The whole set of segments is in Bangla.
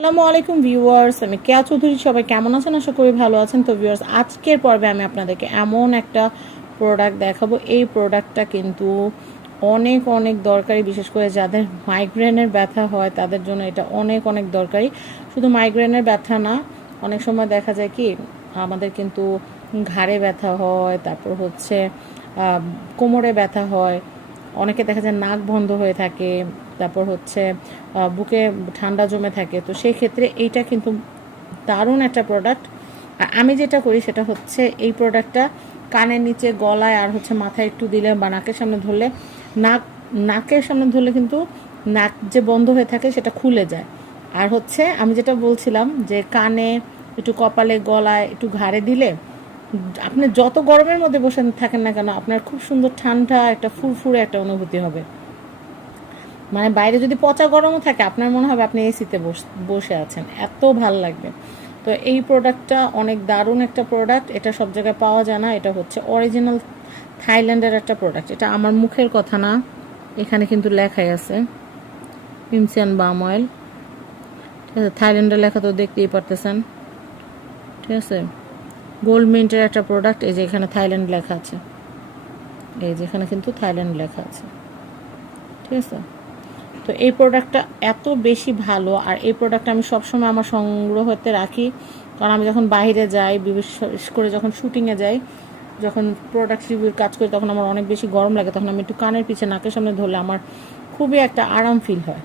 আসসালামু আলাইকুম ভিউয়ার্স, আমি কেয়া চৌধুরী। সবাই কেমন আছেন? আশা করি ভালো আছেন। তো ভিউয়ার্স, আজকের পর্বে আমি আপনাদেরকে এমন একটা প্রোডাক্ট দেখাবো। এই প্রোডাক্টটা কিন্তু অনেক অনেক দরকারি, বিশেষ করে যাদের মাইগ্রেনের ব্যথা হয় তাদের জন্য এটা অনেক অনেক দরকারি। শুধু মাইগ্রেনের ব্যথা না, অনেক সময় দেখা যায় কি আমাদের কিন্তু ঘাড়ে ব্যথা হয়, তারপর হচ্ছে কোমরে ব্যথা হয়, অনেকে দেখা যায় নাক বন্ধ হয়ে থাকে, তারপর হচ্ছে বুকে ঠান্ডা জমে থাকে। তো সেই ক্ষেত্রে এইটা কিন্তু দারুণ একটা প্রোডাক্ট। আর আমি যেটা করি সেটা হচ্ছে এই প্রোডাক্টটা কানের নিচে, গলায় আর হচ্ছে মাথায় একটু দিলে বা নাকের সামনে ধরলে, নাকের সামনে ধরলে কিন্তু নাক যে বন্ধ হয়ে থাকে সেটা খুলে যায়। আর হচ্ছে আমি যেটা বলছিলাম যে কানে, একটু কপালে, গলায়, একটু ঘাড়ে দিলে আপনি যত গরমের মধ্যে বসে থাকেন না কেন, আপনার খুব সুন্দর ঠান্ডা একটা ফুরফুরে একটা অনুভূতি হবে। মানে বাইরে যদি পচা গরমও থাকে, আপনার মনে হবে আপনি এসিতে বসে আছেন, এত ভাল লাগবে। তো এই প্রোডাক্টটা অনেক দারুণ একটা প্রোডাক্ট। এটা সব জায়গায় পাওয়া যায় না। এটা হচ্ছে অরিজিনাল থাইল্যান্ডের একটা প্রোডাক্ট। এটা আমার মুখের কথা না, এখানে কিন্তু লেখাই আছে পিমসিয়ান বাম অয়েল। ঠিক আছে, থাইল্যান্ডের লেখা তো দেখতেই পারতেছেন। ঠিক আছে, গোল্ড মিন্টের একটা প্রোডাক্ট। এই যে এখানে থাইল্যান্ড লেখা আছে, এই যে এখানে কিন্তু থাইল্যান্ড লেখা আছে। ঠিক আছে, তো এই প্রোডাক্টটা এত বেশি ভালো। আর এই প্রোডাক্টটা আমি সবসময় আমার সংগ্রহতে রাখি, কারণ আমি যখন বাইরে যাই, বিশেষ করে যখন শুটিংয়ে যাই, যখন প্রোডাক্ট রিভিউর কাজ করি, তখন আমার অনেক বেশি গরম লাগে। তখন আমি একটু কানের পিছে, নাকের সামনে ধরলে আমার খুবই একটা আরাম ফিল হয়।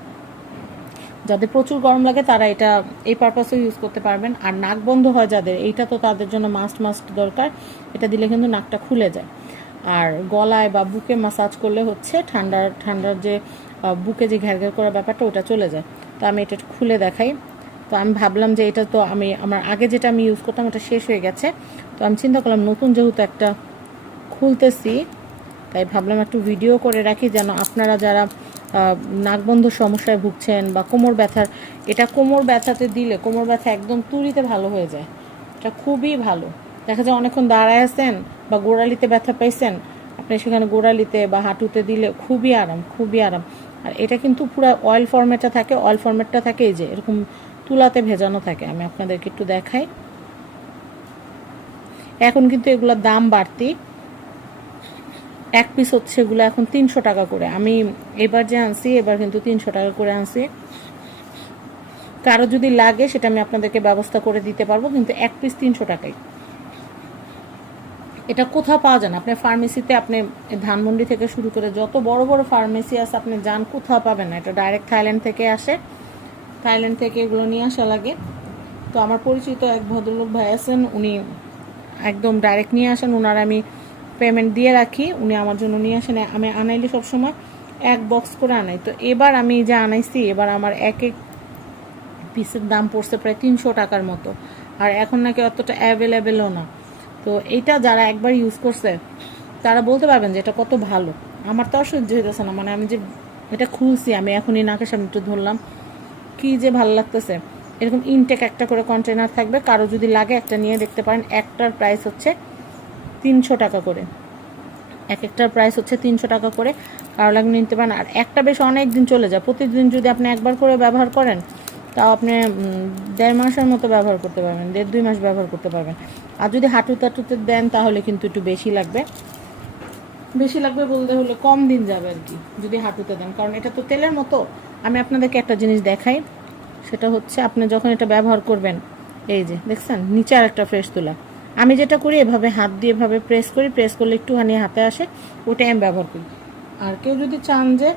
যাদের প্রচুর গরম লাগে তারা এটা এই পারপাসেও ইউজ করতে পারবেন। আর নাক বন্ধ হয় যাদের, এইটা তো তাদের জন্য মাস্ট দরকার। এটা দিলে কিন্তু নাকটা খুলে যায়। আর গলায় বা বুকে মাসাজ করলে হচ্ছে ঠান্ডার যে বুকে যে ঘ্যার ঘ্যার করার ব্যাপারটা, ওটা চলে যায়। তো আমি এটা খুলে দেখাই। তো আমি ভাবলাম যে এটা তো আমার আগে যেটা আমি ইউজ করতাম ওটা শেষ হয়ে গেছে। তো আমি চিন্তা করলাম নতুন যেহেতু একটা খুলতেছি, তাই ভাবলাম একটু ভিডিও করে রাখি, যেন আপনারা যারা নাকবন্ধ সমস্যায় ভুগছেন বা কোমর ব্যথার, এটা কোমর ব্যথাতে দিলে কোমর ব্যথা একদম তুড়িতে ভালো হয়ে যায়। এটা খুবই ভালো। দেখা যায় অনেকক্ষণ দাঁড়ায় আছেন বা গোড়ালিতে ব্যথা পাইছেন, আপনি সেখানে গোড়ালিতে বা হাঁটুতে দিলে খুবই আরাম, খুবই আরাম। আর এটা কিন্তু পুরো অয়েল ফরম্যাটটা থাকে। অয়েল ফরম্যাটটা থাকে এই যে এরকম তুলাতে ভেজানো থাকে। আমি আপনাদেরকে একটু দেখাই। এখন কিন্তু এগুলোর দাম বাড়তি। এক পিস হচ্ছে এগুলো এখন 300 টাকা করে। আমি এবার যে আনছি, এবার কিন্তু 300 টাকা করে আনছি। কারো যদি লাগে সেটা আমি আপনাদেরকে ব্যবস্থা করে দিতে পারবো, কিন্তু এক পিস 300 টাকাই। এটা কোথাও পাওয়া যায় না। আপনি ফার্মেসিতে, আপনি ধানমন্ডি থেকে শুরু করে যত বড় বড় ফার্মেসি আছে আপনি যান, কোথাও পাবেন না। এটা ডাইরেক্ট থাইল্যান্ড থেকে আসে। থাইল্যান্ড থেকে এগুলো নিয়ে আসা লাগে। তো আমার পরিচিত এক ভদ্রলোক ভাই আছেন, উনি একদম ডাইরেক্ট নিয়ে আসেন। ওনার আমি পেমেন্ট দিয়ে রাখি, উনি আমার জন্য নিয়ে আসেন। আমি আনাইলে সবসময় এক বক্স করে আনাই। তো এবার আমি যা আনাইছি, এবার আমার এক এক পিসের দাম পড়ছে প্রায় 300 টাকার মতো। আর এখন নাকি অতটা অ্যাভেলেবেলও না। তো এইটা যারা একবার ইউজ করছে তারা বলতে পারবেন যে এটা কত ভালো। আমার তো আর সহ্য হইতেছে না। মানে আমি যে এটা খুলছি, আমি এখনই নাকের সামনে একটু ধরলাম, কি যে ভালো লাগতেছে। এরকম ইনটেক একটা করে কন্টেনার থাকবে, কারো যদি লাগে একটা নিয়ে দেখতে পারেন। একটার প্রাইস হচ্ছে 300 টাকা করে। এক একটার প্রাইস হচ্ছে 300 টাকা করে। কারো লাগলে নিতে পারেন। আর একটা বেশ অনেক দিন চলে যায়। প্রতিদিন যদি আপনি একবার করে ব্যবহার করেন, তাও আপনি 1.5 মাসের মতো ব্যবহার করতে পারবেন, 1.5-2 মাস ব্যবহার করতে পারবেন। আর যদি হাঁটুতে দেন তাহলে কিন্তু একটু বেশি লাগবে। বেশি লাগবে বলতে হলে কম দিন যাবে আর কি, যদি হাঁটুতে দেন, কারণ এটা তো তেলের মতো। আমি আপনাদেরকে একটা জিনিস দেখাই, সেটা হচ্ছে আপনি যখন এটা ব্যবহার করবেন, এই যে দেখছেন নিচে আর একটা ফ্রেশ তুলা। আমি যেটা করি এভাবে হাত দিয়ে এভাবে প্রেস করি, প্রেস করলে একটুখানি হাতে আসে, ওটাই আমি ব্যবহার করি। আর কেউ যদি চান যে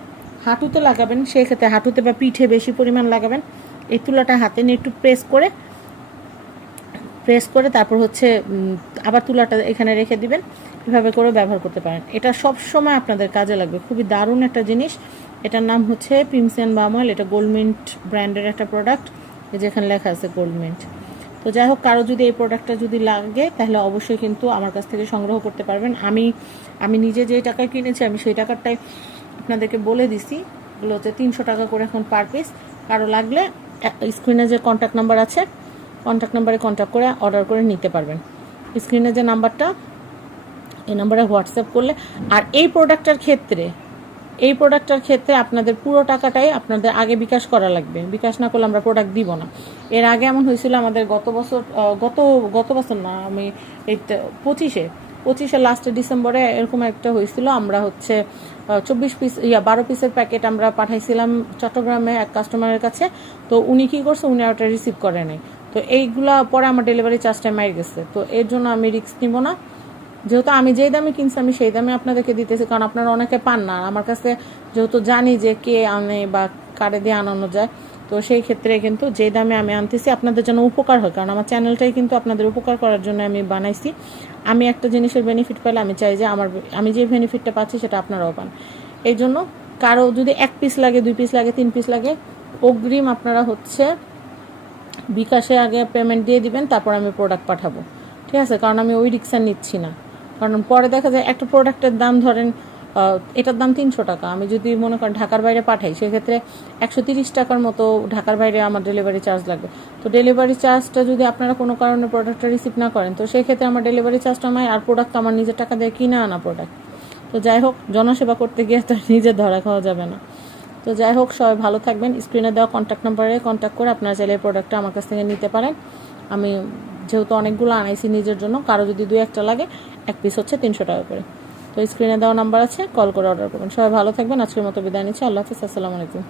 হাঁটুতে লাগাবেন, সেই ক্ষেত্রে হাঁটুতে বা পিঠে বেশি পরিমাণ লাগাবেন, এই তুলাটা হাতে নিয়ে একটু প্রেস করে তারপর হচ্ছে আবার তুলাটা এখানে রেখে দিবেন। এভাবে করে ব্যবহার করতে পারেন। এটা সব সময় আপনাদের কাজে লাগবে। খুবই দারুণ একটা জিনিস। এটার নাম হচ্ছে পিমসিয়ান বাম অয়েল। এটা গোল্ডমিন্ট ব্র্যান্ডের একটা প্রোডাক্ট, যেখানে লেখা আছে গোল্ডমিন্ট। তো যাই হোক, কারো যদি এই প্রোডাক্টটা যদি লাগে তাহলে অবশ্যই কিন্তু আমার কাছ থেকে সংগ্রহ করতে পারবেন। আমি নিজে যেই টাকায় কিনেছি আমি সেই টাকাটাই আপনাদেরকে বলে দিছি। এগুলো হচ্ছে 300 টাকা করে এখন পার পিস। কারো লাগলে স্ক্রিনে যে কন্ট্যাক্ট নাম্বার আছে, কন্ট্যাক্ট নাম্বারে কন্ট্যাক্ট করে অর্ডার করে নিতে পারবেন। স্ক্রিনে যে নাম্বারটা, এই নাম্বারে হোয়াটসঅ্যাপ করলে। আর এই প্রোডাক্টটার ক্ষেত্রে এই প্রোডাক্টটার ক্ষেত্রে আপনাদের পুরো টাকাটাই আপনাদের আগে বিকাশ করা লাগবে, বিকাশ না করলে আমরা প্রোডাক্ট দিব না। এর আগে এমন হয়েছিল আমাদের গত বছর না, আমি এই 25-এ লাস্টে ডিসেম্বরে এরকম একটা হয়েছিল। আমরা হচ্ছে 12 পিসের প্যাকেট আমরা পাঠাইছিলাম চট্টগ্রামে এক কাস্টমারের কাছে। তো উনি কী করছে, উনি ওটা রিসিভ করে নাই। তো এইগুলা পরে আমার ডেলিভারি চার্জটা মার গেছে। তো এর জন্য আমি রিস্ক নিব না, যেহেতু আমি যেই দামে কিনছি আমি সেই দামে আপনাদেরকে দিতেছি, কারণ আপনারা অনেকে পান না। আমার কাছে যেহেতু জানি যে কে আনে বা কারে দিয়ে আনানো যায়, তো সেই ক্ষেত্রে কিন্তু যে দামে আমি আনতেছি আপনাদের জন্য উপকার হয়, কারণ আমার চ্যানেলটাই কিন্তু আপনাদের উপকার করার জন্য আমি বানাইছি। আমি একটা জিনিসের বেনিফিট পেলে আমি চাই যে আমি যে বেনিফিটটা পাচ্ছি সেটা আপনারাও পান। এই জন্য কারো যদি 1 পিস লাগে, 2 পিস লাগে, 3 পিস লাগে, অগ্রিম আপনারা হচ্ছে বিকাশে আগে পেমেন্ট দিয়ে দিবেন, তারপর আমি প্রোডাক্ট পাঠাবো, ঠিক আছে? কারণ আমি ওই রিক্সা নিচ্ছি না। কারণ পরে দেখা যায় একটা প্রোডাক্টের দাম ধরেন এটার দাম 300 টাকা, আমি যদি মনে করেন ঢাকার বাইরে পাঠাই সেক্ষেত্রে 130 টাকার মতো ঢাকার বাইরে আমার ডেলিভারি চার্জ লাগবে। তো ডেলিভারি চার্জটা যদি আপনারা কোনো কারণে প্রোডাক্টটা রিসিভ না করেন, তো সেই ক্ষেত্রে আমার ডেলিভারি চার্জটা আমার, আর প্রোডাক্ট আমার নিজের টাকা দিয়ে কিনে আনা প্রোডাক্ট। তো যাই হোক, জনসেবা করতে গিয়ে তো নিজে ধরা খাওয়া যাবে না। তো যাই হোক, সবাই ভালো থাকবেন। স্ক্রিনে দেওয়া কন্ট্যাক্ট নাম্বারে কন্ট্যাক্ট করে আপনারা চাইলে এই প্রোডাক্টটা আমার কাছ থেকে নিতে পারেন। আমি যেহেতু অনেকগুলো আনাইছি নিজের জন্য, কারো যদি 2-1টা লাগে 1 পিস হচ্ছে 300 টাকা করে। তো স্ক্রিনে দেওয়া নাম্বার আছে, কল করে অর্ডার করবেন। সবাই ভালো থাকবেন। আজকের মতো বিদায় নিচ্ছি। আল্লাহ হাফিজ, আসসালামু আলাইকুম।